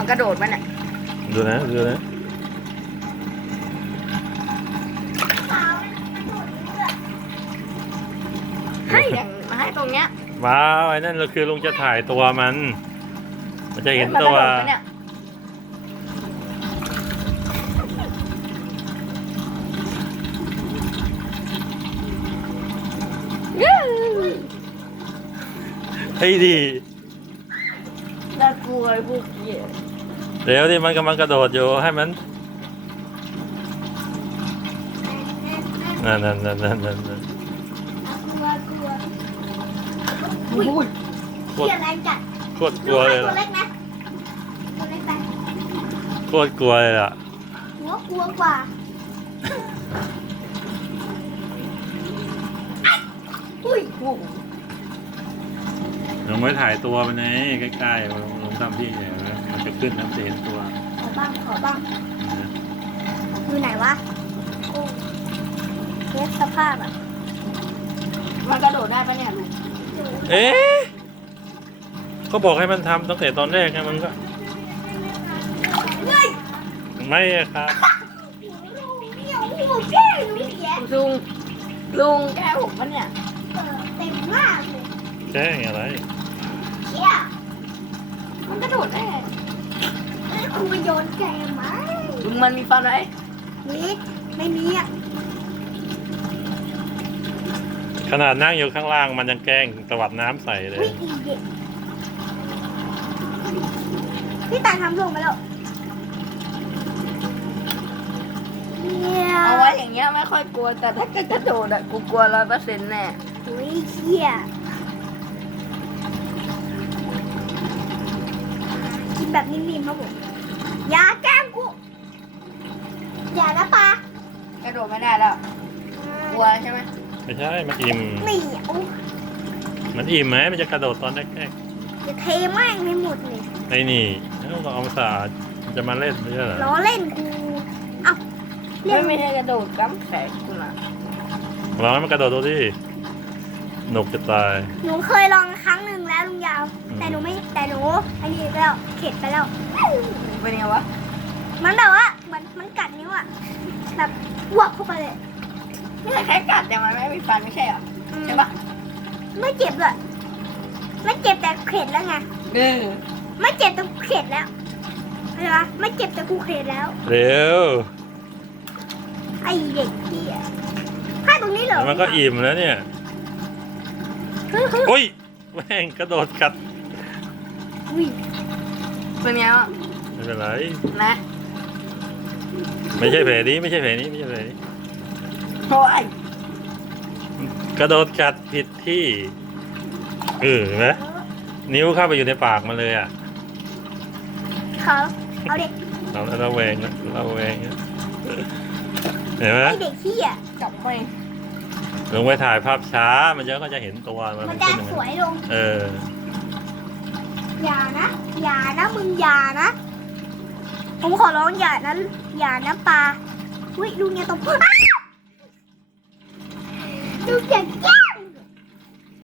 มันกระโดดมันอะดูนะดูนะให้อย่างมาให้ตรงเนี้ยว้าวไอ้นั่นเราคือลุงจะถ่ายตัวมัน มันจะเห็นตัวมักระโดดไปเนี่ยเฮ้ยดีน่ากลัวไอ้พวกเหี้ย เดี๋ยวที่มันกำลังกระโดดอยู่ให้มันนั่นนั่นนั่นนั่นนั่นนั่นกลัวกลัวอุ้ยโคตรเสียแรงจัดโคตรกลัวเลยตัวล่ะเล็กนะตัวเล็กไปโคตรกลัวเลยล่ะหัวกลัวกว่าอุ้ยโอ้โห ลงไว้ถ่ายตัวมันไงใกล้ๆลงลงตามที่เห็นไห มมันจะขึ้นน้ำจะเห็นตัวขอบ้าง ขอบ้าง อยู่ไหนวะโอ้เทสสภาพอะมันกระโดดได้ปะเนี่ยลูกเอ๊ะก็บอกให้มันทำตั้งแต่ตอนแรกไงมันก็เฮ้ยไม่อะครับเหนียวหัวแก้หนูแย่ลุง ลุงแกผมปะเนี่ยเปิดเต็มมากเลยแจ้งอะไร เชี่ยมันกระโดดได้แล้ วคุณมาโยนแกไหมลุงมันมีฟันไหมนี่ไม่มีอะขนาดนั่งอยู่ข้างล่างมันยังแกล้งตวัดน้ำใส่เลวิยอีเด็กพี่ตายทำลงไปแล้วเนี่ยเอาไว้อย่างเงี้ยไม่ค่อยกลัวแต่ถ้าเกิดกระโดดอะกูกลัวร้อยเปอร์เซ็นต์แน่อุ้ยเชี่ยกินแบบนิ่มๆครับผม อย่าแกล้งกู อย่านะปลากระโดดไม่ได้แล้วกลัวใช่ไหมไม่ใช่ มันอิ่มนี่โอ้มันอิ่มไหมมันจะกระโดดตอนแรกจะเทแม่งให้หมดเลยๆไอ้นี่แล้วเราเอามาสะอาดมันจะมาเล่นไม่ใช่เหรอล้อเล่นกูเอ้าเรีไม่ยกไม่ใช่กระโดดกั้มแสกกูละลองให้มันกระโดดดูดิหนุกจะตาย หนูเคยลองครั้งหนึ่งแล้วลุงยาวอืมแต่หนูไม่แต่หนูอันนี้ไปแล้วเข็ดไปแล้ว เป็นไงวะ มันแบบว่าเหมือนมันกัดนิ้วอะแบบอ้วกเข้าไปเลย นี่แค่กัดแต่มันไม่มีฟันไม่ใช่เหรอใช่ปะไม่เจ็บเลยไม่เจ็บแต่เข็ดแล้วไง เออไม่เจ็บแต่กูเข็ดแล้วอะไรวะไม่เจ็บแต่กูเข็ดแล้ว เร็วไอ้เด็กพี่อะถ้าตรงนี้เหรอแล้วมันก็อิ่มแล้วเนี่ยเฮ้ยเฮ้ยอุ้ยแม่งกระโดดกัด อุ้ยเป็นไงวะ ไม่เป็นไรนะไม่ใช่แผลนี้ไม่ใช่แผลนี้ไม่ใช่แผลนี้โอ้ยกระโดดกัดผิดที่เออเห็นไหมนิ้วเข้าไปอยู่ในปากมันเลยอะเขาเอาเด็กเราเราแวงนะเราแวงนะเห็นไหมไอ้เด็กพี่อะจับไปลงไปถ่ายภาพช้ามันจะก็จะเห็นตัวมันมันขึ้จะนยังสไงวยลง เออ อย่านะ อย่านะ มึงอย่านะ ผมขอร้องอย่านั้น อย่านะปลาอุ้ยดูเนี่ยตบอ้าวดูอย่างแย่